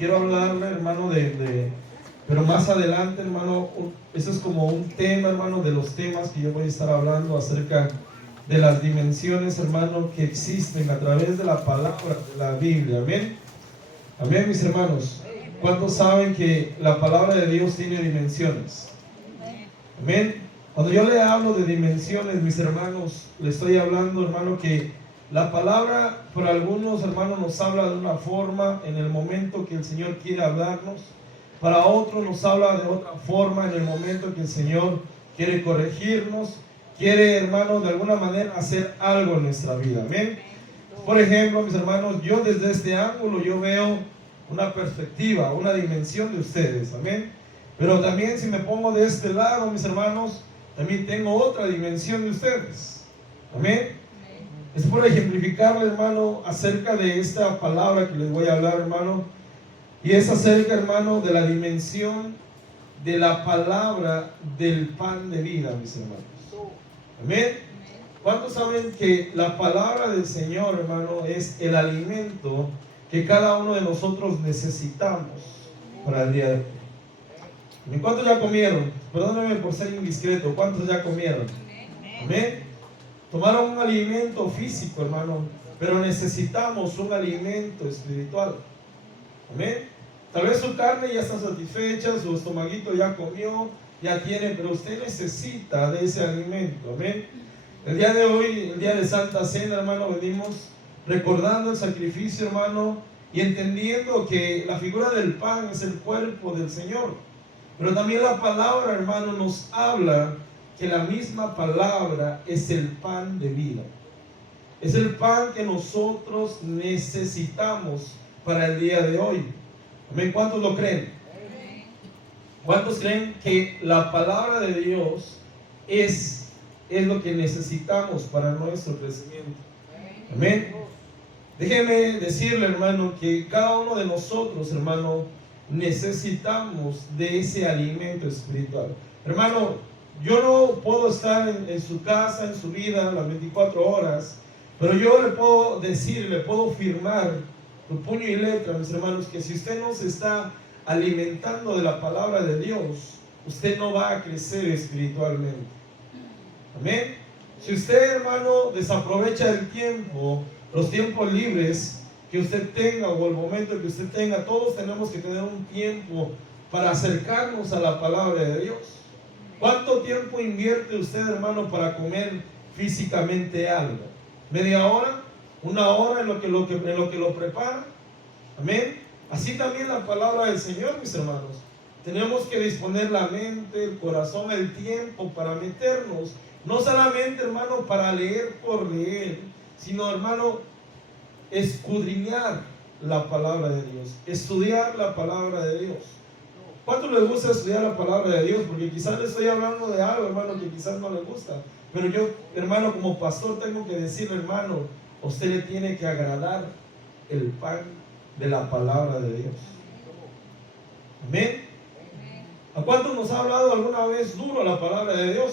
quiero hablarle, hermano, pero más adelante, hermano, eso es como un tema, hermano, de los temas que yo voy a estar hablando acerca de las dimensiones, hermano, que existen a través de la palabra de la Biblia. Amén. Amén, mis hermanos. ¿Cuántos saben que la palabra de Dios tiene dimensiones? Amén. Cuando yo le hablo de dimensiones, mis hermanos, le estoy hablando, hermano, que la palabra, por algunos hermanos, nos habla de una forma en el momento que el Señor quiere hablarnos. Para otros nos habla de otra forma en el momento que el Señor quiere corregirnos. Quiere, hermano, de alguna manera hacer algo en nuestra vida. Amén. Por ejemplo, mis hermanos, yo desde este ángulo, yo veo una perspectiva, una dimensión de ustedes. Amén. Pero también si me pongo de este lado, mis hermanos, también tengo otra dimensión de ustedes. Amén. Es por ejemplificarle, hermano, acerca de esta palabra que les voy a hablar, hermano. Y es acerca, hermano, de la dimensión de la palabra del pan de vida, mis hermanos. Amén. ¿Cuántos saben que la palabra del Señor, hermano, es el alimento que cada uno de nosotros necesitamos para el día de hoy? ¿Cuántos ya comieron? Perdónenme por ser indiscreto. ¿Cuántos ya comieron? Amén. Tomaron un alimento físico, hermano, pero necesitamos un alimento espiritual. Amén. Tal vez su carne ya está satisfecha, su estomaguito ya comió, ya tiene, pero usted necesita de ese alimento. Amén. El día de hoy, el día de Santa Cena, hermano, venimos recordando el sacrificio, hermano, y entendiendo que la figura del pan es el cuerpo del Señor. Pero también la palabra, hermano, nos habla que la misma palabra es el pan de vida. Es el pan que nosotros necesitamos para el día de hoy. Amén. ¿Cuántos lo creen? ¿Cuántos creen que la palabra de Dios es lo que necesitamos para nuestro crecimiento? Amén. Déjeme decirle, hermano, que cada uno de nosotros, hermano, necesitamos de ese alimento espiritual. Hermano, yo no puedo estar en su casa, en su vida, las 24 horas, pero yo le puedo decir, le puedo firmar con puño y letra, mis hermanos, que si usted no se está alimentando de la palabra de Dios, usted no va a crecer espiritualmente. Amén. Si usted, hermano, desaprovecha el tiempo, los tiempos libres que usted tenga o el momento que usted tenga, todos tenemos que tener un tiempo para acercarnos a la palabra de Dios. ¿Cuánto tiempo invierte usted, hermano, para comer físicamente algo? ¿Media hora? ¿Una hora en lo que lo prepara? Amén. Así también la palabra del Señor, mis hermanos. Tenemos que disponer la mente, el corazón, el tiempo para meternos. No solamente, hermano, para leer por leer, sino, hermano, escudriñar la palabra de Dios, estudiar la palabra de Dios. ¿Cuánto les gusta estudiar la palabra de Dios? Porque quizás le estoy hablando de algo, hermano, que quizás no le gusta. Pero yo, hermano, como pastor tengo que decirle, hermano, a usted le tiene que agradar el pan de la palabra de Dios. Amén. ¿A cuántos nos ha hablado alguna vez duro la palabra de Dios?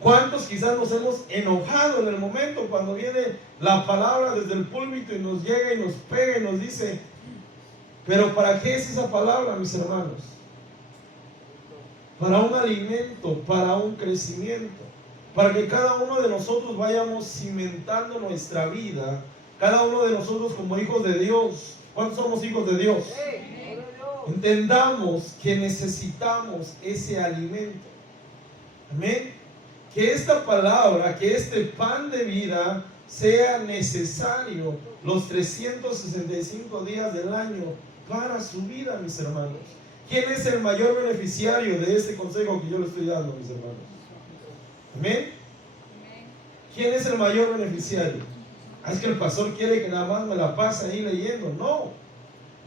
¿Cuántos quizás nos hemos enojado en el momento cuando viene la palabra desde el púlpito y nos llega y nos pega y nos dice? Pero ¿para qué es esa palabra, mis hermanos? Para un alimento, para un crecimiento, para que cada uno de nosotros vayamos cimentando nuestra vida, cada uno de nosotros como hijos de Dios. ¿Cuántos somos hijos de Dios? Entendamos que necesitamos ese alimento. Amén. Que esta palabra, que este pan de vida sea necesario los 365 días del año para su vida, mis hermanos. ¿Quién es el mayor beneficiario de este consejo que yo le estoy dando, mis hermanos? Amén. ¿Quién es el mayor beneficiario? Es que el pastor quiere que nada más me la pase ahí leyendo.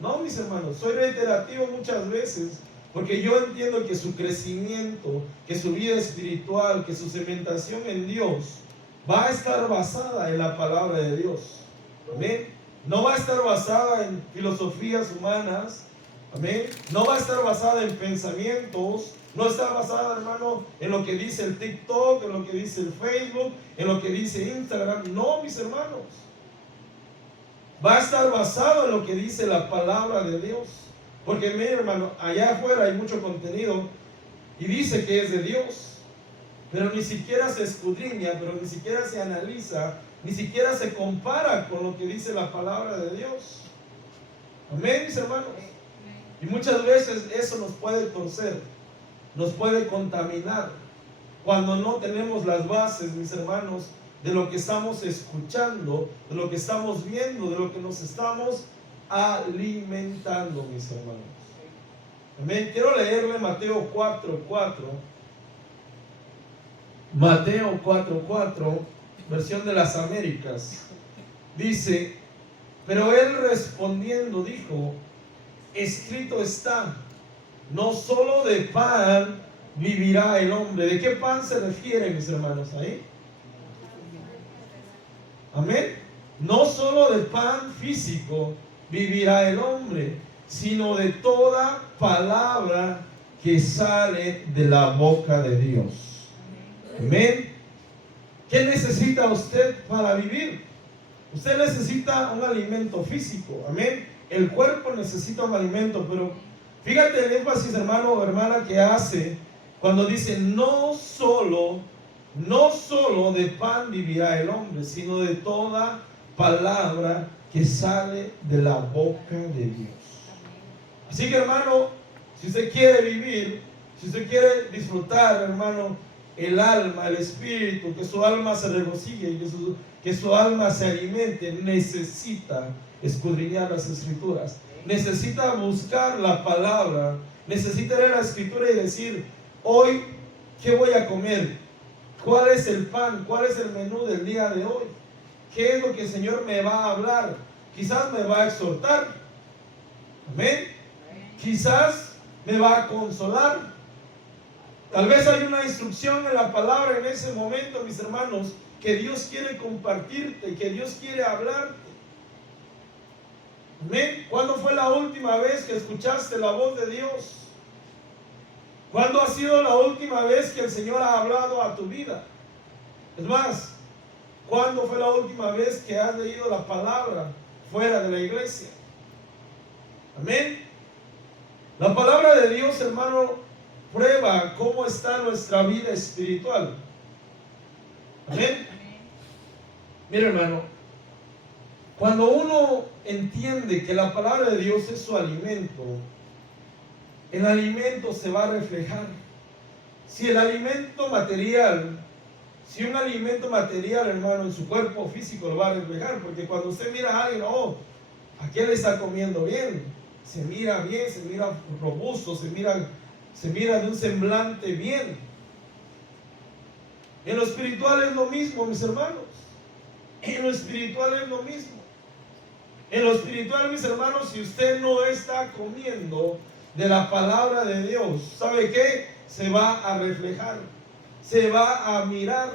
No, mis hermanos, soy reiterativo muchas veces, porque yo entiendo que su crecimiento, que su vida espiritual, que su cimentación en Dios va a estar basada en la palabra de Dios. Amén. No va a estar basada en filosofías humanas. Amén. No va a estar basada en pensamientos. No está basada, hermano, en lo que dice el TikTok, en lo que dice el Facebook, en lo que dice Instagram. No, mis hermanos. Va a estar basado en lo que dice la palabra de Dios. Porque mire, hermano, allá afuera hay mucho contenido y dice que es de Dios, pero ni siquiera se escudriña, pero ni siquiera se analiza, ni siquiera se compara con lo que dice la palabra de Dios. Amén, mis hermanos. Y muchas veces eso nos puede torcer, nos puede contaminar, cuando no tenemos las bases, mis hermanos, de lo que estamos escuchando, de lo que estamos viendo, de lo que nos estamos alimentando, mis hermanos. Amén. Quiero leerle Mateo 4:4. Mateo 4:4, versión de las Américas. Dice: pero él respondiendo dijo: escrito está, no solo de pan vivirá el hombre. ¿De qué pan se refiere, mis hermanos, ahí? Amén. No solo de pan físico vivirá el hombre, sino de toda palabra que sale de la boca de Dios. Amén. ¿Qué necesita usted para vivir? Usted necesita un alimento físico. Amén. El cuerpo necesita un alimento, pero fíjate el énfasis, hermano o hermana, que hace cuando dice no solo de pan vivirá el hombre, sino de toda palabra que sale de la boca de Dios. Así que, hermano, si usted quiere vivir, si usted quiere disfrutar, hermano, el alma, el espíritu, que su alma se regocije y que su alma se alimente, necesita escudriñar las escrituras, necesita buscar la palabra, necesita leer la escritura y decir: hoy, ¿qué voy a comer? ¿Cuál es el pan? ¿Cuál es el menú del día de hoy? ¿Qué es lo que el Señor me va a hablar? Quizás me va a exhortar. Amén. Quizás me va a consolar. Tal vez hay una instrucción en la palabra en ese momento, mis hermanos, que Dios quiere compartirte, que Dios quiere hablarte. Amén. ¿Cuándo fue la última vez que escuchaste la voz de Dios? ¿Cuándo ha sido la última vez que el Señor ha hablado a tu vida? Es más, ¿cuándo fue la última vez que has leído la palabra fuera de la iglesia? Amén. La palabra de Dios, hermano, prueba cómo está nuestra vida espiritual. Amén. Mira, hermano, cuando uno entiende que la palabra de Dios es su alimento, el alimento se va a reflejar. Si un alimento material, hermano, en su cuerpo físico lo va a reflejar, porque cuando usted mira a alguien, oh, aquel está comiendo bien, se mira robusto, se mira de un semblante bien. En lo espiritual es lo mismo, mis hermanos. En lo espiritual es lo mismo. En lo espiritual, mis hermanos, si usted no está comiendo de la palabra de Dios, ¿sabe qué? Se va a reflejar, se va a mirar,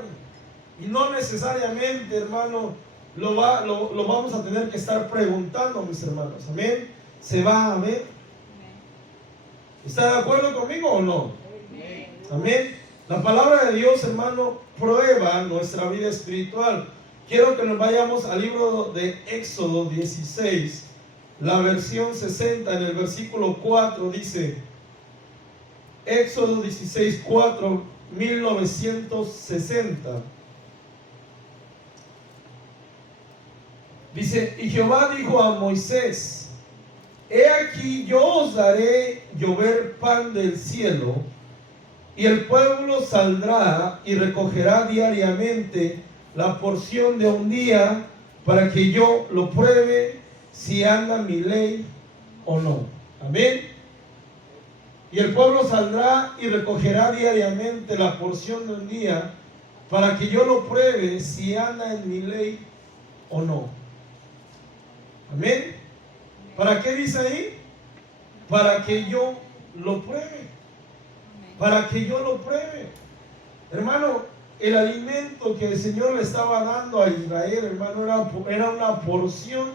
y no necesariamente, hermano, lo vamos a tener que estar preguntando, mis hermanos. Amén. Se va a ver. ¿Está de acuerdo conmigo o no? Amén. La palabra de Dios, hermano, prueba nuestra vida espiritual. Quiero que nos vayamos al libro de Éxodo 16, la versión 60, en el versículo 4 dice, Éxodo 16, 4, 1960. Dice: y Jehová dijo a Moisés: he aquí yo os daré llover pan del cielo, y el pueblo saldrá y recogerá diariamente la porción de un día, para que yo lo pruebe si anda mi ley o no. Amén. Y el pueblo saldrá y recogerá diariamente la porción de un día, para que yo lo pruebe si anda en mi ley o no. Amén. ¿Para qué dice ahí? Para que yo lo pruebe. Para que yo lo pruebe. Hermano, el alimento que el Señor le estaba dando a Israel, hermano, era una porción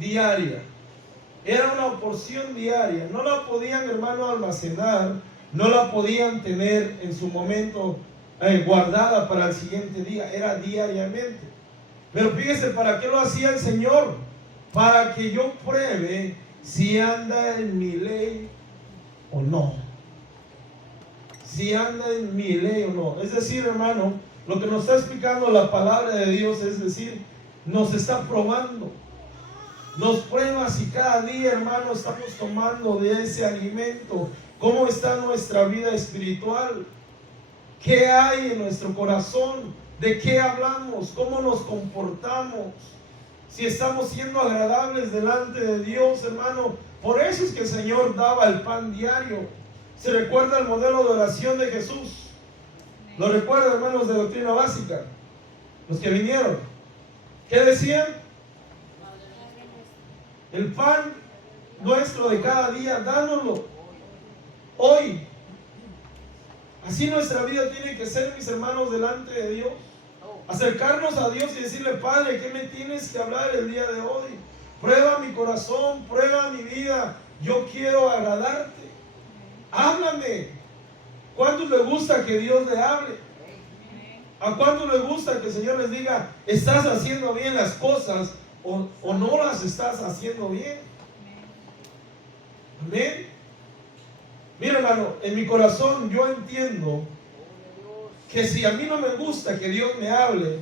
diaria. Era una porción diaria. No la podían, hermano, almacenar. No la podían tener en su momento guardada para el siguiente día. Era diariamente. Pero fíjese, ¿para qué lo hacía el Señor? Para que yo pruebe si anda en mi ley o no. Si anda en mi ley o no. Es decir, hermano, lo que nos está explicando la palabra de Dios, es decir, nos está probando. Nos prueba si cada día, hermano, estamos tomando de ese alimento. ¿Cómo está nuestra vida espiritual? ¿Qué hay en nuestro corazón? ¿De qué hablamos? ¿Cómo nos comportamos? Si estamos siendo agradables delante de Dios, hermano. Por eso es que el Señor daba el pan diario. ¿Se recuerda el modelo de oración de Jesús? ¿Lo recuerdan, hermanos de doctrina básica? Los que vinieron. ¿Qué decían? El pan nuestro de cada día, dánoslo hoy. Así nuestra vida tiene que ser, mis hermanos, delante de Dios. Acercarnos a Dios y decirle: Padre, ¿qué me tienes que hablar el día de hoy? Prueba mi corazón, prueba mi vida. Yo quiero agradarte. Háblame. ¿Cuántos les gusta que Dios le hable? ¿A cuántos les gusta que el Señor les diga: estás haciendo bien las cosas o no las estás haciendo bien? Amén. Mira, hermano, en mi corazón yo entiendo que si a mí no me gusta que Dios me hable,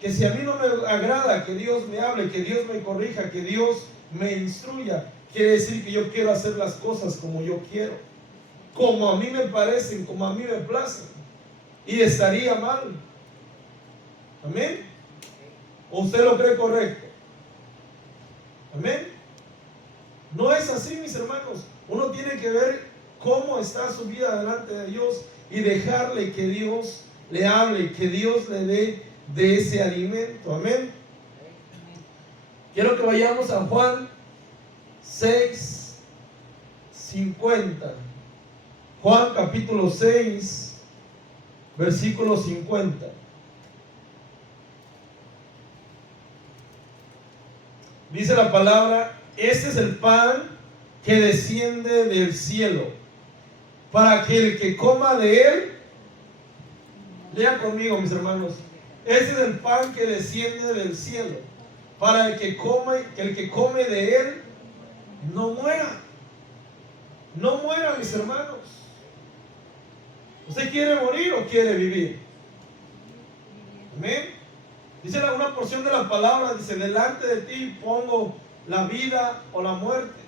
que si a mí no me agrada que Dios me hable, que Dios me corrija, que Dios me instruya, quiere decir que yo quiero hacer las cosas como yo quiero, como a mí me parecen, como a mí me placen, y estaría mal. Amén. ¿O usted lo cree correcto? Amén. No es así, mis hermanos. Uno tiene que ver cómo está su vida delante de Dios y dejarle que Dios le hable, que Dios le dé de ese alimento. Amén. Quiero que vayamos a Juan 6:50. Juan capítulo 6, versículo 50. Dice la palabra: este es el pan que desciende del cielo, para que el que coma de él, lea conmigo, mis hermanos, este es el pan que desciende del cielo, para el que come de él no muera. No muera, mis hermanos. ¿Usted quiere morir o quiere vivir? Amén. Dice una porción de la palabra, dice: delante de ti pongo la vida o la muerte,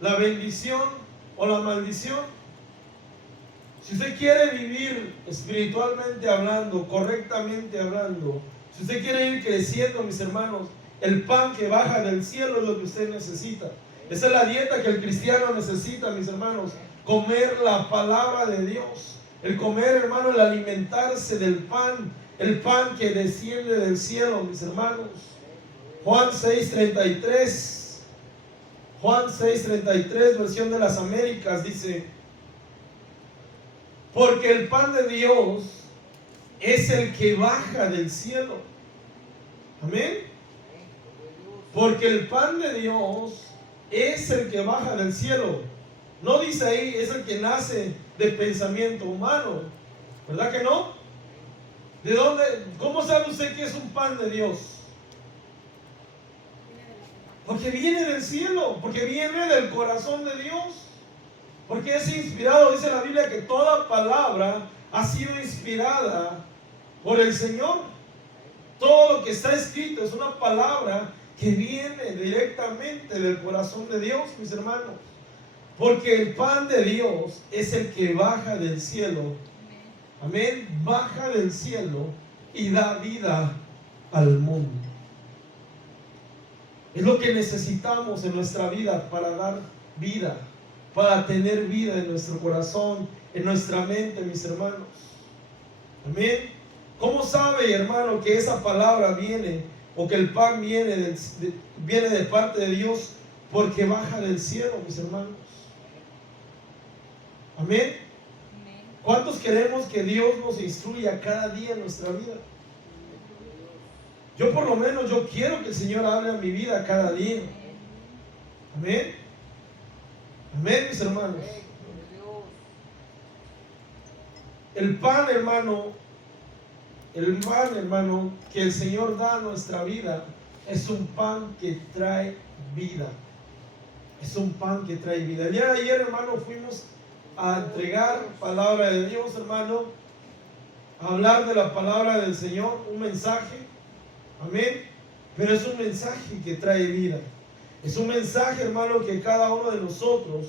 la bendición o la maldición. Si usted quiere vivir espiritualmente hablando, correctamente hablando, si usted quiere ir creciendo, mis hermanos, el pan que baja del cielo es lo que usted necesita. Esa es la dieta que el cristiano necesita, mis hermanos: comer la palabra de Dios, el comer, hermano, el alimentarse del pan, el pan que desciende del cielo, mis hermanos. Juan 6:33, Juan 6:33, versión de las Américas, dice: porque el pan de Dios es el que baja del cielo. Amén. Porque el pan de Dios es el que baja del cielo. No dice ahí es el que nace de pensamiento humano, ¿verdad que no? ¿De dónde? ¿Cómo sabe usted que es un pan de Dios? Porque viene del cielo, porque viene del corazón de Dios, porque es inspirado. Dice la Biblia que toda palabra ha sido inspirada por el Señor. Todo lo que está escrito es una palabra que viene directamente del corazón de Dios, mis hermanos. Porque el pan de Dios es el que baja del cielo. Amén. Baja del cielo y da vida al mundo. Es lo que necesitamos en nuestra vida para dar vida, para tener vida en nuestro corazón, en nuestra mente, mis hermanos. Amén. ¿Cómo sabe, hermano, que esa palabra viene o que el pan viene de parte de Dios? Porque baja del cielo, mis hermanos. Amén. ¿Cuántos queremos que Dios nos instruya cada día en nuestra vida? Yo por lo menos, yo quiero que el Señor hable a mi vida cada día. Amén. Amén, mis hermanos. El pan, hermano, que el Señor da a nuestra vida es un pan que trae vida. Es un pan que trae vida. El día de ayer, hermano, fuimos a entregar palabra de Dios, hermano, a hablar de la palabra del Señor, un mensaje, amén, pero es un mensaje que trae vida. Es un mensaje, hermano, que cada uno de nosotros,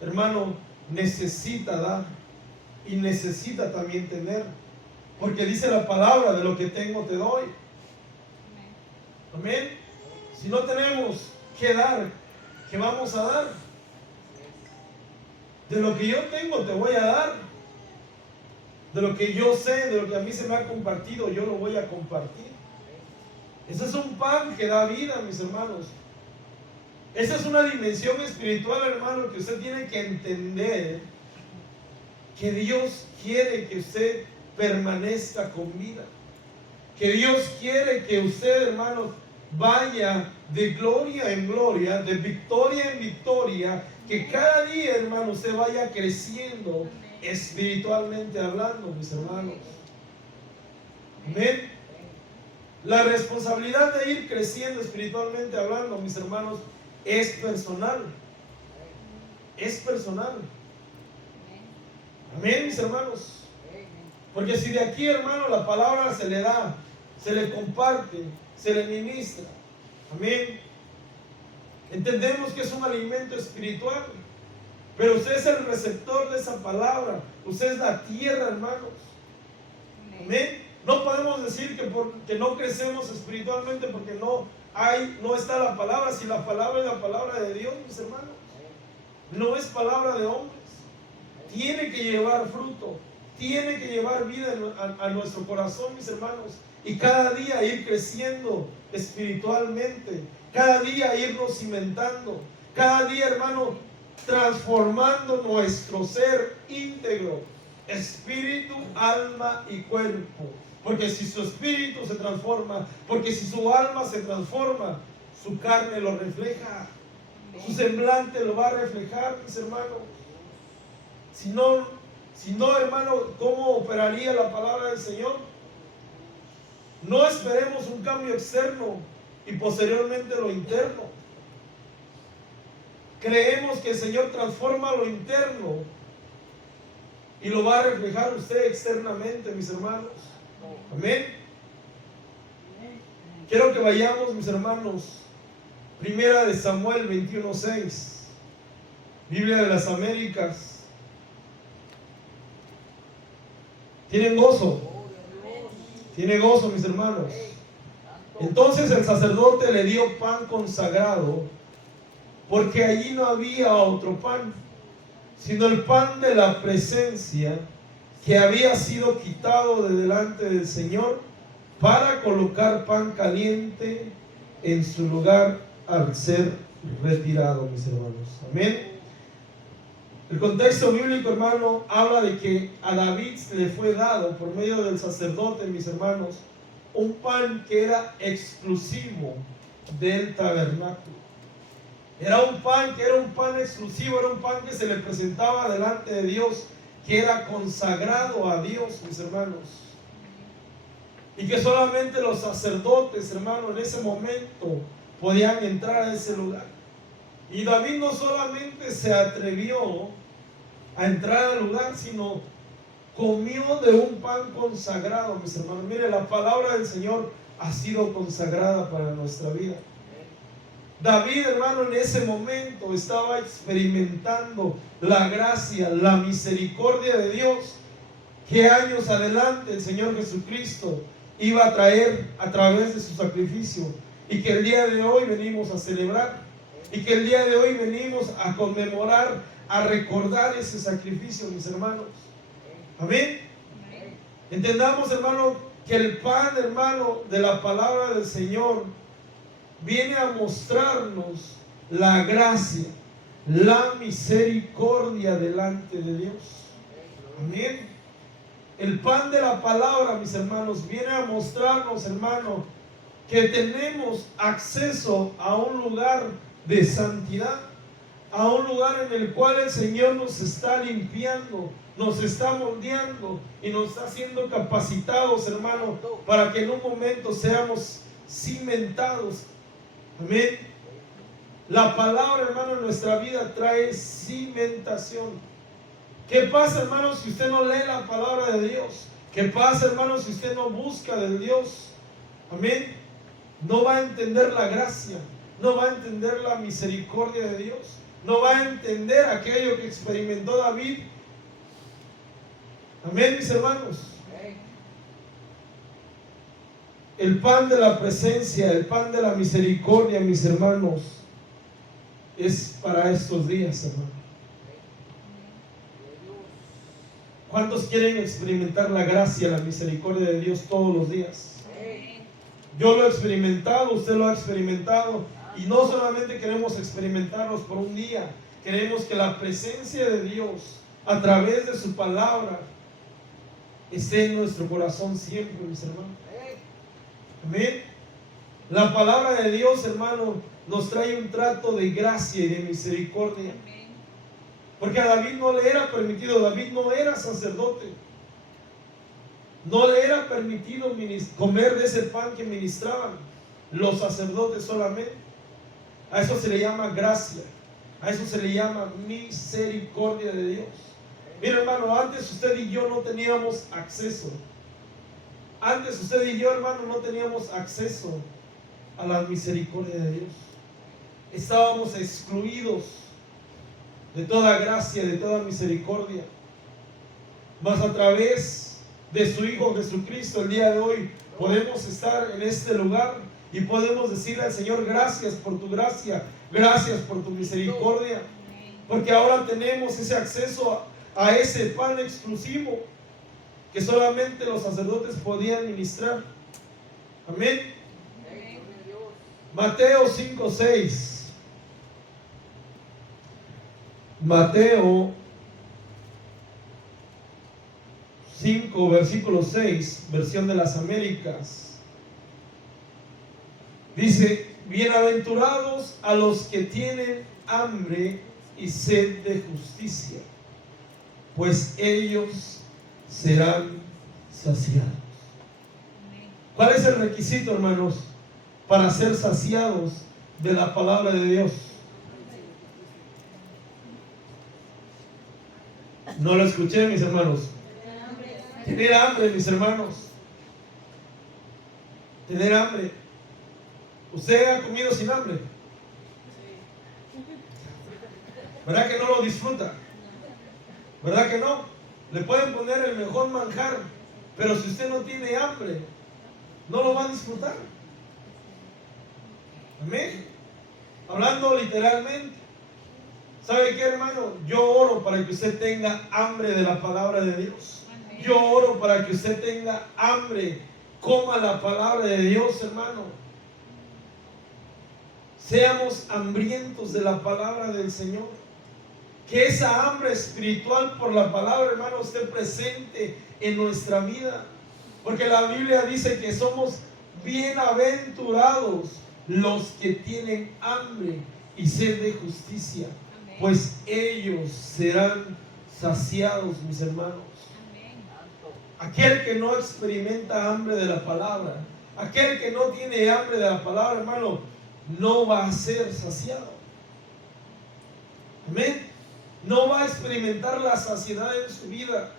hermano, necesita dar y necesita también tener, porque dice la palabra: de lo que tengo te doy. Amén. Si no tenemos que dar, ¿qué vamos a dar? De lo que yo tengo te voy a dar. De lo que yo sé, de lo que a mí se me ha compartido, yo lo voy a compartir. Ese es un pan que da vida, mis hermanos. Esa es una dimensión espiritual, hermano, que usted tiene que entender, que Dios quiere que usted permanezca con vida. Que Dios quiere que usted, hermano, vaya de gloria en gloria, de victoria en victoria, que cada día, hermano, usted vaya creciendo espiritualmente hablando, mis hermanos. Amén. La responsabilidad de ir creciendo espiritualmente hablando, mis hermanos, es personal. Es personal. Amén, mis hermanos. Porque si de aquí, hermano, la palabra se le da, se le comparte, se le ministra, amén, entendemos que es un alimento espiritual, pero usted es el receptor de esa palabra. Usted es la tierra, hermanos. Amén. No podemos decir que no crecemos espiritualmente porque no está la palabra. Si la palabra es la palabra de Dios, mis hermanos, no es palabra de hombres. Tiene que llevar fruto, tiene que llevar vida a nuestro corazón, mis hermanos, y cada día ir creciendo espiritualmente, cada día irnos cimentando, cada día, hermano, transformando nuestro ser íntegro, espíritu, alma y cuerpo. Porque si su espíritu se transforma, porque si su alma se transforma, su carne lo refleja, su semblante lo va a reflejar, mis hermanos. Si no, hermano, ¿cómo operaría la palabra del Señor? No esperemos un cambio externo y posteriormente lo interno. Creemos que el Señor transforma lo interno y lo va a reflejar usted externamente, mis hermanos. Amén. Quiero que vayamos, mis hermanos, Primera de Samuel 21:6, Biblia de las Américas. ¿Tienen gozo? Tiene gozo, mis hermanos. Entonces el sacerdote le dio pan consagrado, porque allí no había otro pan, sino el pan de la presencia, que había sido quitado de delante del Señor para colocar pan caliente en su lugar al ser retirado, mis hermanos. Amén. El contexto bíblico, hermano, habla de que a David se le fue dado por medio del sacerdote, mis hermanos, un pan que era exclusivo del tabernáculo. Era un pan exclusivo, era un pan que se le presentaba delante de Dios, que era consagrado a Dios, mis hermanos. Y que solamente los sacerdotes, hermanos, en ese momento podían entrar a ese lugar. Y David no solamente se atrevió a entrar al lugar, sino comió de un pan consagrado, mis hermanos. Mire, la palabra del Señor ha sido consagrada para nuestra vida. David, hermano, en ese momento estaba experimentando la gracia, la misericordia de Dios, que años adelante el Señor Jesucristo iba a traer a través de su sacrificio, y que el día de hoy venimos a celebrar, y que el día de hoy venimos a conmemorar, a recordar ese sacrificio, mis hermanos. Amén. Entendamos, hermano, que el pan, hermano, de la palabra del Señor viene a mostrarnos la gracia, la misericordia delante de Dios. Amén. El pan de la palabra, mis hermanos, viene a mostrarnos, hermano, que tenemos acceso a un lugar de santidad, a un lugar en el cual el Señor nos está limpiando, nos está moldeando y nos está haciendo capacitados, hermano, para que en un momento seamos cimentados. Amén. La palabra, hermano, en nuestra vida trae cimentación. ¿Qué pasa, hermano, si usted no lee la palabra de Dios? ¿Qué pasa, hermano, si usted no busca del Dios? Amén. No va a entender la gracia, no va a entender la misericordia de Dios, no va a entender aquello que experimentó David. Amén, mis hermanos. El pan de la presencia, el pan de la misericordia, mis hermanos, es para estos días, hermano. ¿Cuántos quieren experimentar la gracia, la misericordia de Dios todos los días? Yo lo he experimentado, usted lo ha experimentado, y no solamente queremos experimentarlos por un día, queremos que la presencia de Dios a través de su palabra esté en nuestro corazón siempre, mis hermanos. Amén. La palabra de Dios, hermano, nos trae un trato de gracia y de misericordia. Porque a David no le era permitido, David no era sacerdote. No le era permitido comer de ese pan que ministraban los sacerdotes solamente. A eso se le llama gracia. A eso se le llama misericordia de Dios. Mira, hermano, antes usted y yo no teníamos acceso. Antes usted y yo, hermano, no teníamos acceso a la misericordia de Dios. Estábamos excluidos de toda gracia, de toda misericordia. Mas a través de su Hijo Jesucristo, el día de hoy podemos estar en este lugar y podemos decirle al Señor: gracias por tu gracia, gracias por tu misericordia, porque ahora tenemos ese acceso a ese pan exclusivo que solamente los sacerdotes podían ministrar. Amén. Mateo 5:6. Mateo 5, versículo 6, versión de las Américas. Dice: bienaventurados a los que tienen hambre y sed de justicia, pues ellos serán saciados. ¿Cuál es el requisito, hermanos, para ser saciados de la palabra de Dios? No lo escuché, mis hermanos. Tener hambre, mis hermanos. Tener hambre. ¿Usted ha comido sin hambre? ¿Verdad que no lo disfruta? ¿Verdad que no? Le pueden poner el mejor manjar, pero si usted no tiene hambre, no lo va a disfrutar. Amén. Hablando literalmente. ¿Sabe qué, hermano? Yo oro para que usted tenga hambre de la palabra de Dios. Yo oro para que usted tenga hambre, coma la palabra de Dios, hermano. Seamos hambrientos de la palabra del Señor. Que esa hambre espiritual por la palabra, hermano, esté presente en nuestra vida. Porque la Biblia dice que somos bienaventurados los que tienen hambre y sed de justicia, pues ellos serán saciados, mis hermanos. Aquel que no experimenta hambre de la palabra, aquel que no tiene hambre de la palabra, hermano, no va a ser saciado. Amén. No va a experimentar la saciedad en su vida.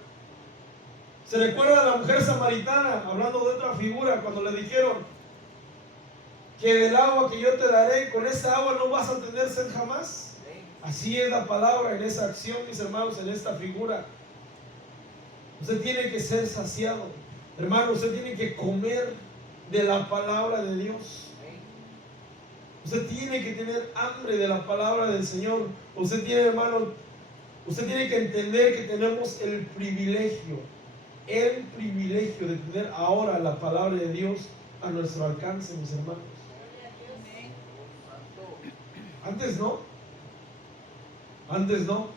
¿Se recuerda a la mujer samaritana, hablando de otra figura, cuando le dijeron que del agua que yo te daré, con esa agua no vas a tener sed jamás? Así es la palabra en esa acción, mis hermanos, en esta figura. Usted tiene que ser saciado, hermano. Usted tiene que comer de la palabra de Dios. Usted tiene que tener hambre de la palabra del Señor. Usted tiene, hermano, usted tiene que entender que tenemos el privilegio de tener ahora la palabra de Dios a nuestro alcance, mis hermanos. Antes no. Antes no.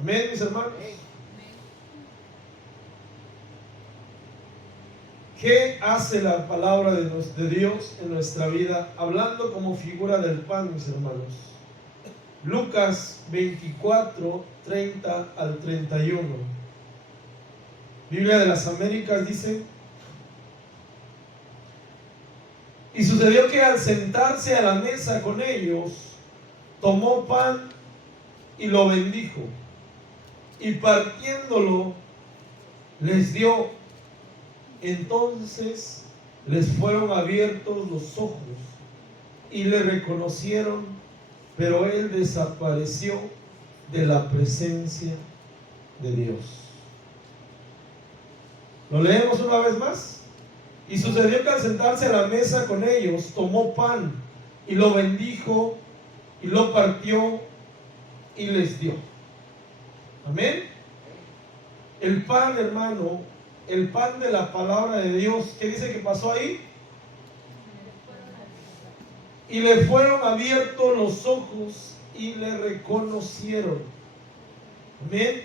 Amén, mis hermanos. ¿Qué hace la palabra de Dios en nuestra vida? Hablando como figura del pan, mis hermanos. Lucas 24, 30 al 31. Biblia de las Américas dice: Y sucedió que al sentarse a la mesa con ellos, tomó pan y lo bendijo, y partiéndolo les dio. Entonces les fueron abiertos los ojos y le reconocieron, pero él desapareció de la presencia de Dios. ¿Lo leemos una vez más? Y sucedió que al sentarse a la mesa con ellos, tomó pan y lo bendijo y lo partió y les dio. Amén. El pan, hermano, el pan de la palabra de Dios. ¿Qué dice que pasó ahí? Y le fueron abiertos los ojos y le reconocieron. Amén.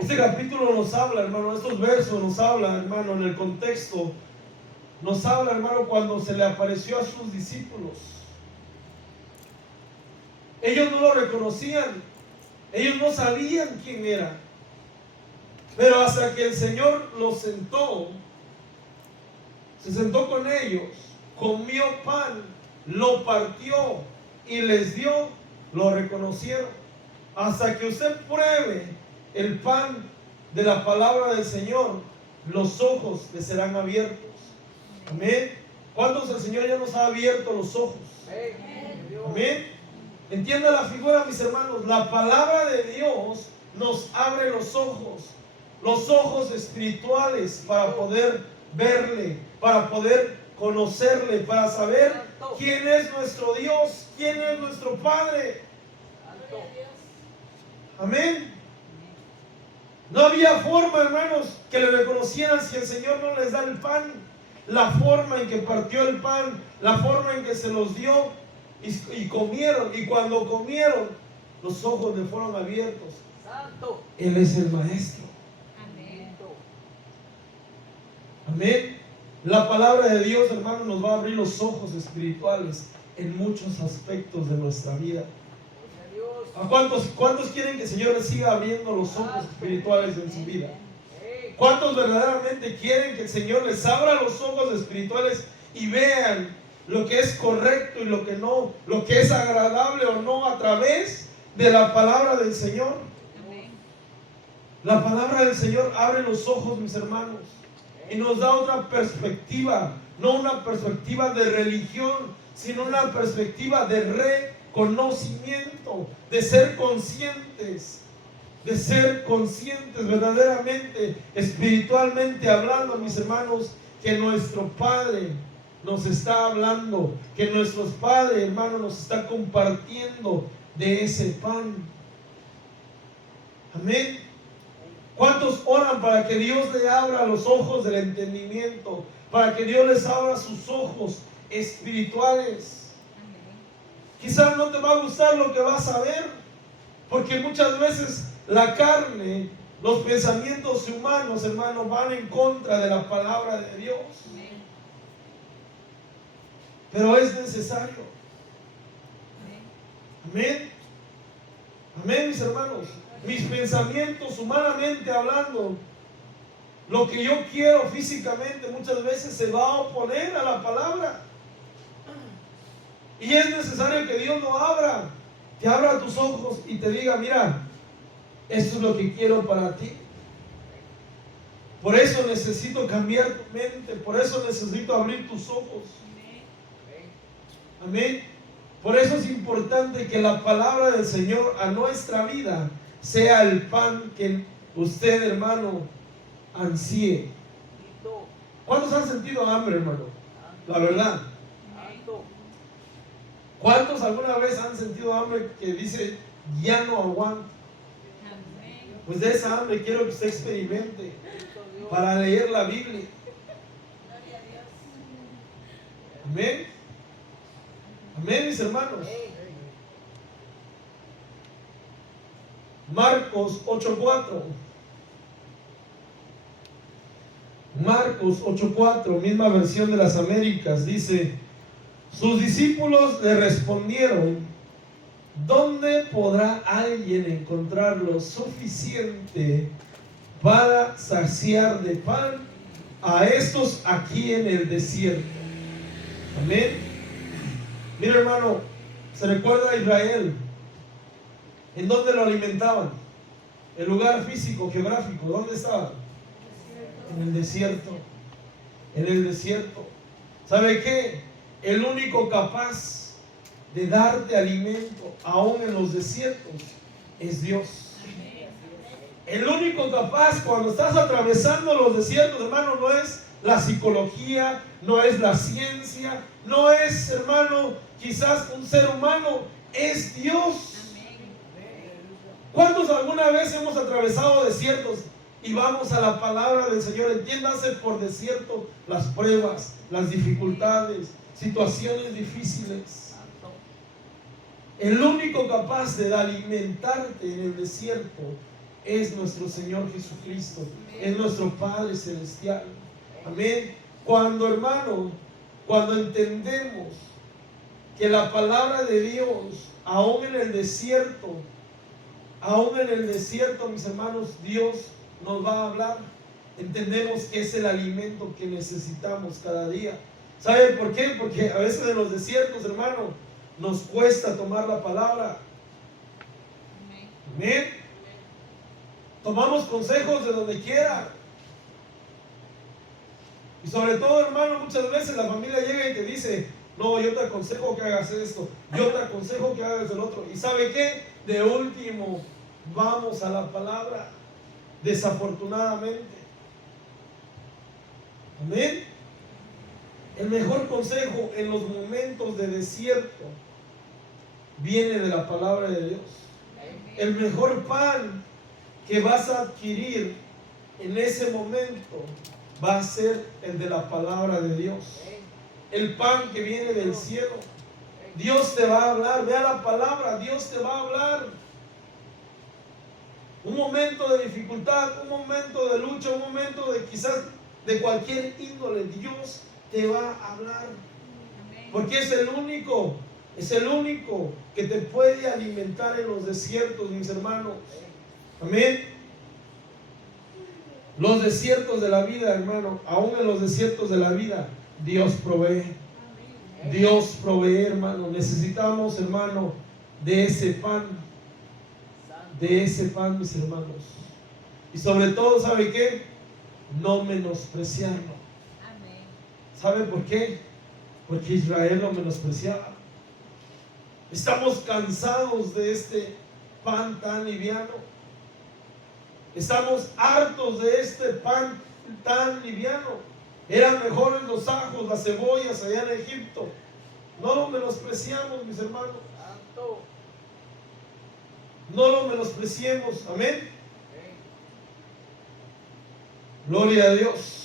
Este capítulo nos habla, hermano, estos versos nos habla, hermano, en el contexto. Nos habla, hermano, cuando se le apareció a sus discípulos. Ellos no lo reconocían. Ellos no sabían quién era. Pero hasta que el Señor los sentó, se sentó con ellos, comió pan, lo partió y les dio, lo reconocieron. Hasta que usted pruebe el pan de la palabra del Señor, los ojos le serán abiertos. Amén. ¿Cuántos el Señor ya nos ha abierto los ojos? Amén. Entienda la figura, mis hermanos. La palabra de Dios nos abre los ojos espirituales, para poder verle, para poder conocerle, para saber quién es nuestro Dios, quién es nuestro Padre. Amén. No había forma, hermanos, que le reconocieran si el Señor no les da el pan. La forma en que partió el pan, la forma en que se los dio y comieron. Y cuando comieron, los ojos le fueron abiertos. Él es el Maestro. Amén. La palabra de Dios, hermano, nos va a abrir los ojos espirituales en muchos aspectos de nuestra vida. ¿A cuántos quieren que el Señor les siga abriendo los ojos espirituales en su vida? ¿Cuántos verdaderamente quieren que el Señor les abra los ojos espirituales y vean lo que es correcto y lo que no, lo que es agradable o no a través de la palabra del Señor? La palabra del Señor abre los ojos, mis hermanos, y nos da otra perspectiva, no una perspectiva de religión, sino una perspectiva de reconocimiento, de ser conscientes verdaderamente, espiritualmente hablando, mis hermanos, que nuestro Padre nos está hablando, que nuestro Padre, hermano, nos está compartiendo de ese pan. Amén. ¿Cuántos oran para que Dios le abra los ojos del entendimiento? Para que Dios les abra sus ojos espirituales. Quizás no te va a gustar lo que vas a ver, porque muchas veces la carne, los pensamientos humanos, hermanos, van en contra de la palabra de Dios. Pero es necesario. Amén. Amén, mis hermanos. Mis pensamientos, humanamente hablando, lo que yo quiero físicamente, muchas veces se va a oponer a la palabra. Y es necesario que Dios lo abra, que abra tus ojos y te diga: mira, esto es lo que quiero para ti. Por eso necesito cambiar tu mente, por eso necesito abrir tus ojos. Amén. Por eso es importante que la palabra del Señor a nuestra vida sea el pan que usted, hermano, ansíe. ¿Cuántos han sentido hambre, hermano? La verdad. ¿Cuántos alguna vez han sentido hambre que dice: ya no aguanto? Pues de esa hambre quiero que usted experimente para leer la Biblia. Amén. Amén, mis hermanos. Marcos 8:4. Marcos 8:4, misma versión de las Américas, dice: sus discípulos le respondieron: ¿dónde podrá alguien encontrar lo suficiente para saciar de pan a estos aquí en el desierto? Amén. Mira, hermano, se recuerda a Israel. ¿En dónde lo alimentaban? El lugar físico, geográfico, ¿dónde estaba? En el desierto. En el desierto. ¿Sabe qué? El único capaz de darte alimento, aún en los desiertos, es Dios. El único capaz, cuando estás atravesando los desiertos, hermano, no es la psicología, no es la ciencia, no es, hermano, quizás un ser humano, es Dios. ¿Cuántos alguna vez hemos atravesado desiertos y vamos a la palabra del Señor? Entiéndase por desierto las pruebas, las dificultades, situaciones difíciles. El único capaz de alimentarte en el desierto es nuestro Señor Jesucristo, es nuestro Padre Celestial. Amén. Cuando, hermano, cuando entendemos que la palabra de Dios, aún en el desierto, mis hermanos, Dios nos va a hablar. Entendemos que es el alimento que necesitamos cada día. ¿Saben por qué? Porque a veces en los desiertos, hermano, nos cuesta tomar la palabra. Amén. Tomamos consejos de donde quiera. Y sobre todo, hermano, muchas veces la familia llega y te dice: no, yo te aconsejo que hagas esto, yo te aconsejo que hagas el otro. ¿Y sabe qué? De último, vamos a la palabra, desafortunadamente. Amén. El mejor consejo en los momentos de desierto viene de la palabra de Dios. El mejor pan que vas a adquirir en ese momento va a ser el de la palabra de Dios. El pan que viene del cielo. Dios te va a hablar. Vea la palabra, Dios te va a hablar. Un momento de dificultad, un momento de lucha, un momento de quizás de cualquier índole, Dios te va a hablar. Porque es el único que te puede alimentar en los desiertos, mis hermanos. Amén. Los desiertos de la vida, hermano, aún en los desiertos de la vida, Dios provee. Dios provee, hermano. Necesitamos, hermano, de ese pan, mis hermanos. Y sobre todo, ¿sabe qué? No menospreciarlo. ¿Sabe por qué? Porque Israel lo menospreciaba. Estamos cansados de este pan tan liviano. Estamos hartos de este pan tan liviano. Eran mejores los ajos, las cebollas allá en Egipto. No lo menospreciamos, mis hermanos. No lo menospreciemos. Amén. Gloria a Dios.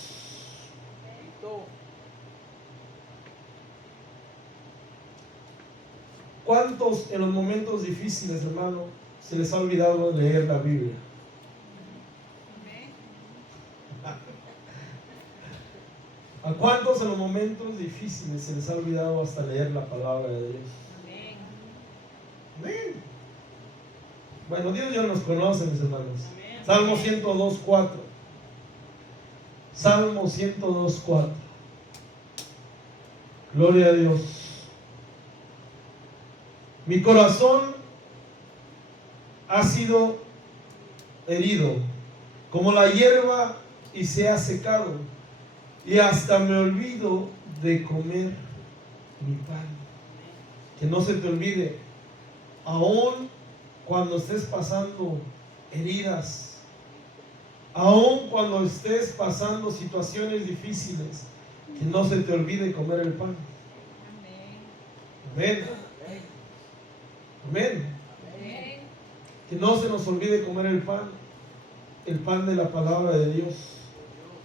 ¿Cuántos en los momentos difíciles, hermano, se les ha olvidado leer la Biblia? ¿A cuántos en los momentos difíciles se les ha olvidado hasta leer la palabra de Dios? Amén. Bueno, Dios ya nos conoce, mis hermanos. Salmo 102:4. Salmo 102:4. Gloria a Dios. Mi corazón ha sido herido como la hierba y se ha secado, y hasta me olvido de comer mi pan. Que no se te olvide, aún cuando estés pasando heridas, aún cuando estés pasando situaciones difíciles, que no se te olvide comer el pan. Amén. Amén. Que no se nos olvide comer el pan de la palabra de Dios.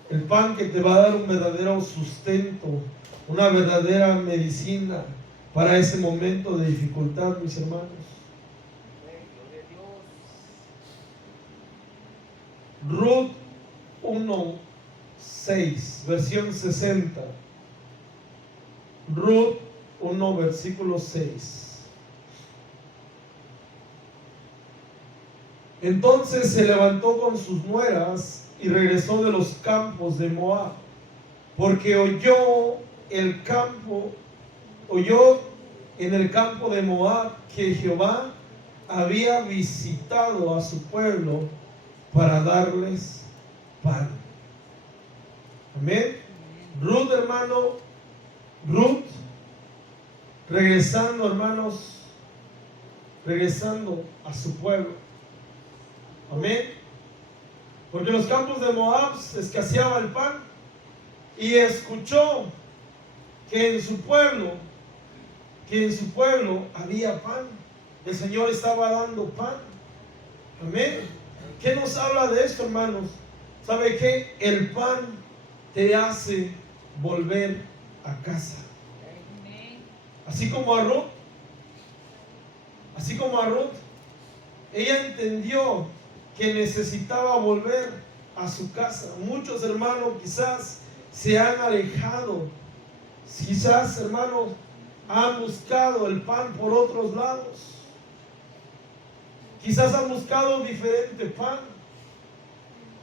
El pan que te va a dar un verdadero sustento, una verdadera medicina para ese momento de dificultad, mis hermanos. Ruth 1:6, versión 60. Ruth 1, versículo 6. Entonces se levantó con sus nueras y regresó de los campos de Moab, porque oyó el campo oyó en el campo de Moab que Jehová había visitado a su pueblo para darles pan. Amén. Ruth, hermano, Ruth, regresando, hermanos, regresando a su pueblo. Amén. Porque en los campos de Moab se escaseaba el pan, y escuchó que en su pueblo había pan. El Señor estaba dando pan. Amén. ¿Qué nos habla de esto, hermanos? ¿Sabe qué? El pan te hace volver a casa. Así como a Ruth, ella entendió que necesitaba volver a su casa. Muchos hermanos quizás se han alejado, quizás hermanos han buscado el pan por otros lados, quizás han buscado diferente pan,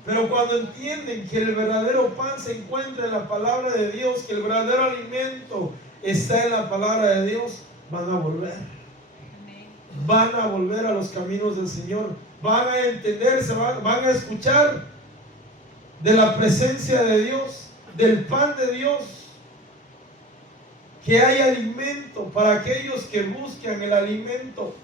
pero cuando entienden que el verdadero pan se encuentra en la palabra de Dios, que el verdadero alimento está en la palabra de Dios, van a volver a los caminos del Señor, van a entenderse, van a escuchar de la presencia de Dios, del pan de Dios, que hay alimento para aquellos que buscan el alimento,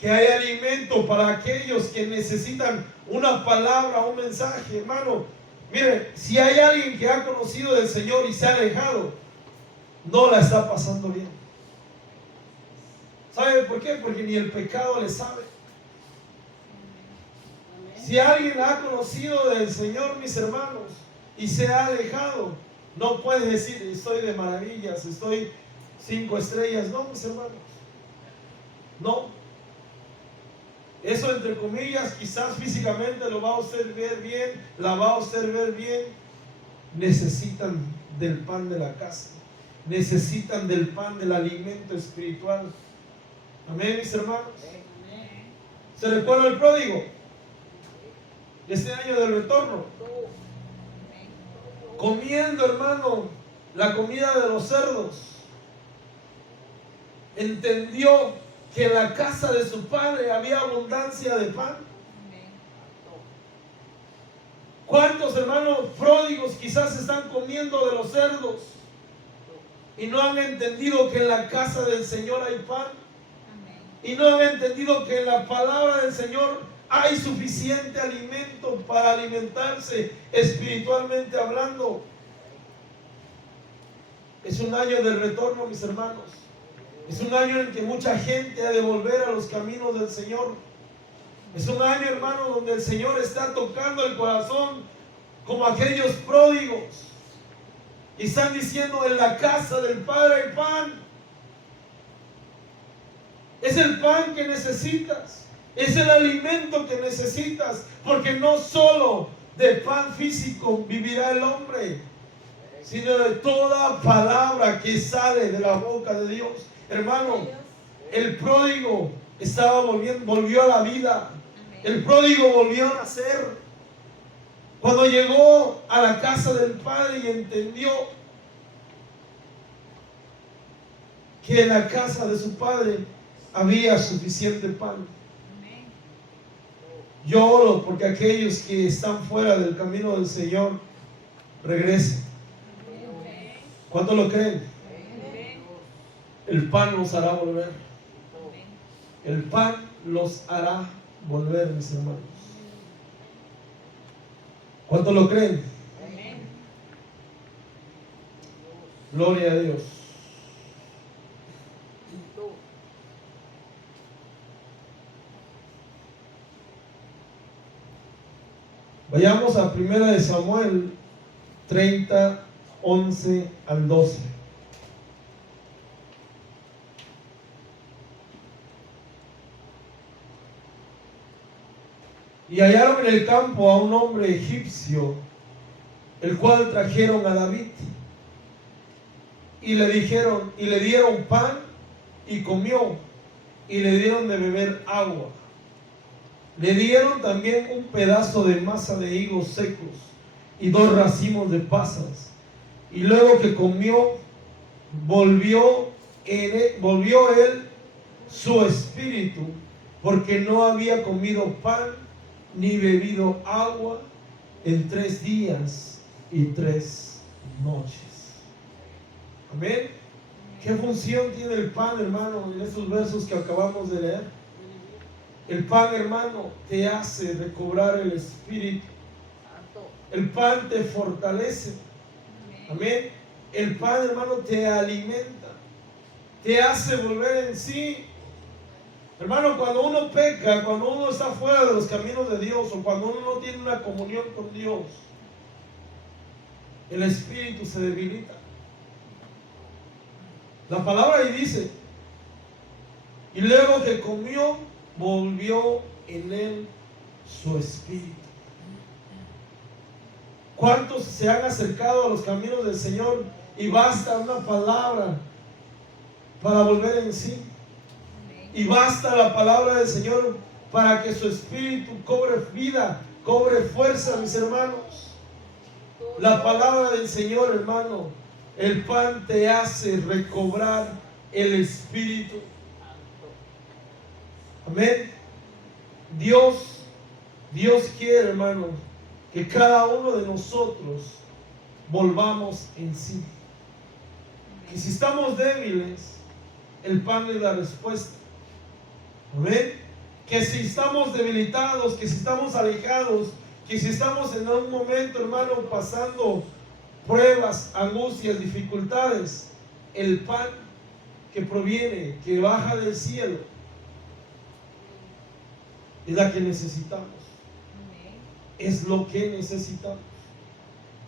que hay alimento para aquellos que necesitan una palabra, un mensaje. Hermano, mire, si hay alguien que ha conocido del Señor y se ha alejado, no la está pasando bien. ¿Sabe por qué? Porque ni el pecado le sabe. Si alguien ha conocido del Señor, mis hermanos, y se ha alejado, no puede decir, estoy de maravillas, estoy 5 estrellas. No, mis hermanos, no. Eso, entre comillas, quizás físicamente lo va a usted ver bien, la va a usted ver bien. Necesitan del pan de la casa, necesitan del pan del alimento espiritual. Amén, mis hermanos. ¿Se recuerda el pródigo? Este año del retorno, comiendo, hermano, la comida de los cerdos, entendió que en la casa de su padre había abundancia de pan. ¿Cuántos hermanos pródigos quizás están comiendo de los cerdos y no han entendido que en la casa del Señor hay pan? Y no han entendido que en la palabra del Señor hay suficiente alimento para alimentarse espiritualmente hablando. Es un año de retorno, mis hermanos. Es un año en que mucha gente ha de volver a los caminos del Señor. Es un año, hermano, donde el Señor está tocando el corazón como aquellos pródigos. Y están diciendo, en la casa del Padre hay pan. Es el pan que necesitas. Es el alimento que necesitas, porque no solo de pan físico vivirá el hombre, sino de toda palabra que sale de la boca de Dios. Hermano, el pródigo volvió a la vida. El pródigo volvió a nacer. Cuando llegó a la casa del Padre y entendió que en la casa de su Padre había suficiente pan. Yo oro porque aquellos que están fuera del camino del Señor regresen. ¿Cuántos lo creen? El pan los hará volver. El pan los hará volver, mis hermanos. ¿Cuántos lo creen? Gloria a Dios. Vayamos a 1 Samuel 30, 11 al 12. Y hallaron en el campo a un hombre egipcio, el cual trajeron a David. Y le dieron pan y comió, y le dieron de beber agua. Le dieron también un pedazo de masa de higos secos y 2 racimos de pasas. Y luego que comió, volvió volvió él su espíritu, porque no había comido pan ni bebido agua en 3 días y 3 noches. Amén. ¿Qué función tiene el pan, hermano, en estos versos que acabamos de leer? El pan, hermano, te hace recobrar el espíritu. El pan te fortalece. Amén. El pan, hermano, te alimenta, te hace volver en sí. Hermano, cuando uno peca, cuando uno está fuera de los caminos de Dios, o cuando uno no tiene una comunión con Dios, el espíritu se debilita. La palabra ahí dice: y luego que comió, volvió en él su espíritu. ¿Cuántos se han acercado a los caminos del Señor y basta una palabra para volver en sí? Y basta la palabra del Señor para que su espíritu cobre vida, cobre fuerza, mis hermanos. La palabra del Señor, hermano, el pan te hace recobrar el espíritu. Amén. Dios quiere, hermano, que cada uno de nosotros volvamos en sí. Que si estamos débiles, el pan es la respuesta. Amén. Que si estamos debilitados, que si estamos alejados, que si estamos en un momento, hermano, pasando pruebas, angustias, dificultades, el pan que proviene, que baja del cielo, es la que necesitamos. Es lo que necesitamos.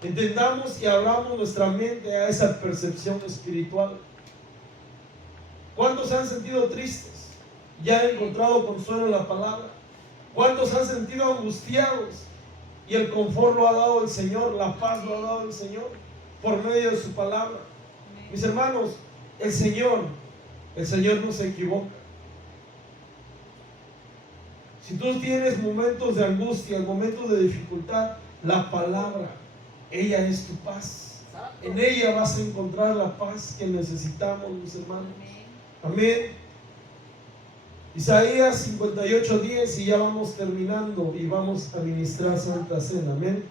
Entendamos y abramos nuestra mente a esa percepción espiritual. ¿Cuántos se han sentido tristes? Ya han encontrado consuelo en la palabra. ¿Cuántos se han sentido angustiados? Y el confort lo ha dado el Señor, la paz lo ha dado el Señor por medio de su palabra. Mis hermanos, el Señor no se equivoca. Si tú tienes momentos de angustia, momentos de dificultad, la palabra, ella es tu paz. En ella vas a encontrar la paz que necesitamos, mis hermanos. Amén. Isaías 58:10, y ya vamos terminando y vamos a ministrar Santa Cena. Amén.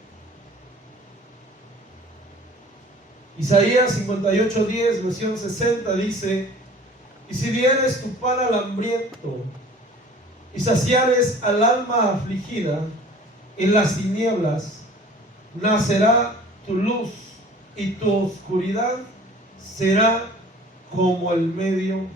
Isaías 58:10, versión 60, dice: y si dieres tu pan al hambriento y saciares al alma afligida, en las tinieblas nacerá tu luz, y tu oscuridad será como el mediodía.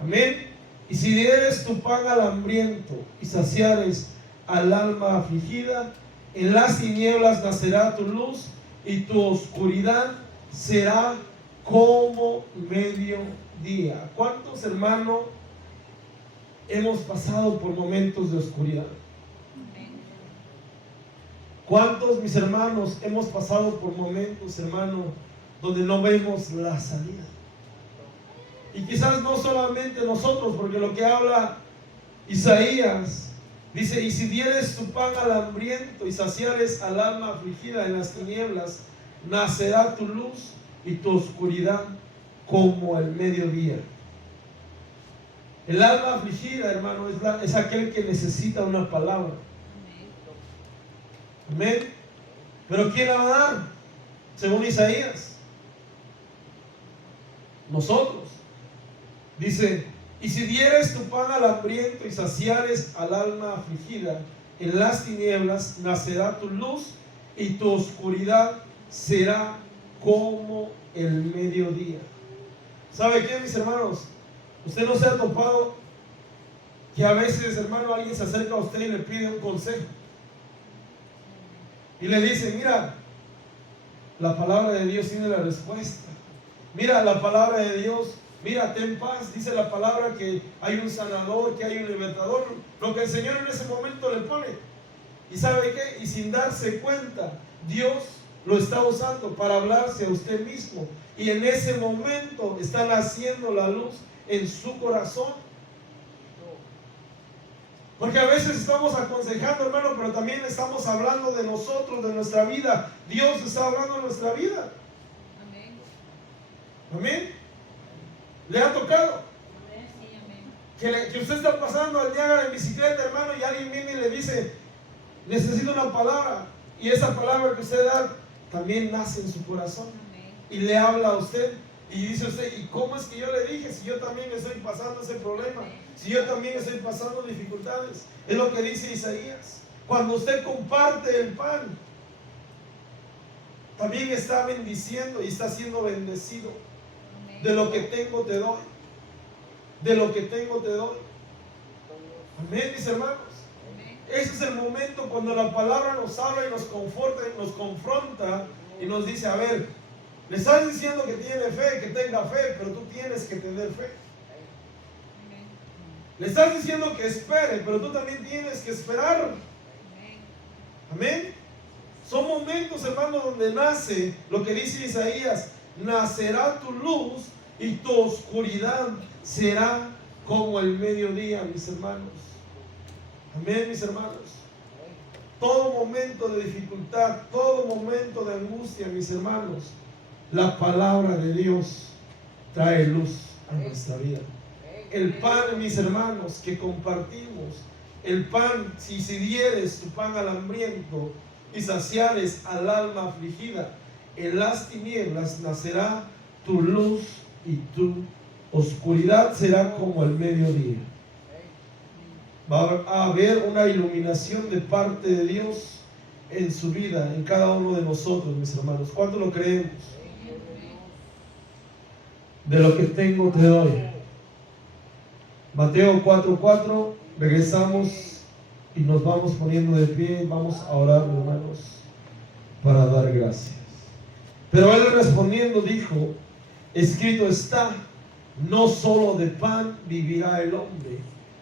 Amén. Y si dieres tu pan al hambriento y saciares al alma afligida, en las tinieblas nacerá tu luz, y tu oscuridad será como mediodía. ¿Cuántos, hermanos, hemos pasado por momentos de oscuridad? ¿Cuántos, mis hermanos, hemos pasado por momentos, hermanos, donde no vemos la salida? Y quizás no solamente nosotros, porque lo que habla Isaías dice: y si dieres tu pan al hambriento y saciares al alma afligida, en las tinieblas nacerá tu luz, y tu oscuridad como el mediodía. El alma afligida, hermano, es aquel que necesita una palabra. Amén. Pero ¿quién la va a dar? Según Isaías, nosotros. Dice: y si dieres tu pan al hambriento y saciares al alma afligida, en las tinieblas nacerá tu luz, y tu oscuridad será como el mediodía. ¿Sabe qué, mis hermanos? Usted no se ha topado que a veces, hermano, alguien se acerca a usted y le pide un consejo y le dice: mira, la palabra de Dios tiene la respuesta. Mira, la palabra de Dios, mira, ten paz. Dice la palabra que hay un sanador, que hay un libertador. Lo que el Señor en ese momento le pone. ¿Y sabe qué? Y sin darse cuenta, Dios lo está usando para hablarse a usted mismo. Y en ese momento está naciendo la luz en su corazón. Porque a veces estamos aconsejando, hermano, pero también estamos hablando de nosotros, de nuestra vida. Dios está hablando de nuestra vida. Amén. Amén. ¿Le ha tocado? Que usted está pasando al Niágara en bicicleta, hermano, y alguien viene y le dice, necesito una palabra, y esa palabra que usted da también nace en su corazón y le habla a usted y dice usted, ¿y cómo es que yo le dije si yo también estoy pasando ese problema? Si yo también estoy pasando dificultades. Es lo que dice Isaías. Cuando usted comparte el pan, también está bendiciendo y está siendo bendecido. De lo que tengo te doy. De lo que tengo te doy. Amén, mis hermanos. Ese es el momento cuando la palabra nos habla y nos conforta y nos confronta y nos dice, a ver, le estás diciendo que tiene fe, que tenga fe, pero tú tienes que tener fe. Le estás diciendo que espere, pero tú también tienes que esperar. Amén. Son momentos, hermano, donde nace lo que dice Isaías, nacerá tu luz y tu oscuridad será como el mediodía, mis hermanos. Amén, mis hermanos. Todo momento de dificultad, todo momento de angustia, mis hermanos, la palabra de Dios trae luz a nuestra vida. El pan, mis hermanos, que compartimos, el pan, si dieres tu pan al hambriento y saciares al alma afligida, en las tinieblas nacerá tu luz y tu oscuridad será como el mediodía. Va a haber una iluminación de parte de Dios en su vida, en cada uno de nosotros, mis hermanos. ¿Cuánto lo creemos? De lo que tengo te doy. Mateo 4:4. Regresamos y nos vamos poniendo de pie. Vamos a orar, hermanos, para dar gracias. Pero él respondiendo dijo, escrito está, no solo de pan vivirá el hombre,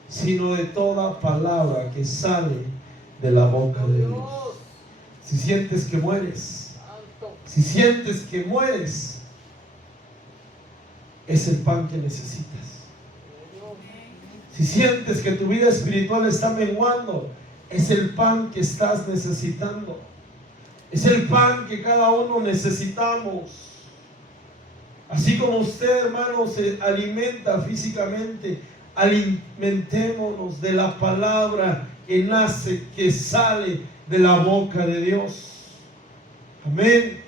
sino de toda palabra que sale de la boca de Dios. Si sientes que mueres, si sientes que mueres, es el pan que necesitas. Si sientes que tu vida espiritual está menguando, es el pan que estás necesitando. Es el pan que cada uno necesitamos. Así como usted, hermano, se alimenta físicamente, alimentémonos de la palabra que nace, que sale de la boca de Dios. Amén.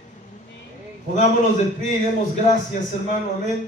Pongámonos de pie y demos gracias, hermano. Amén.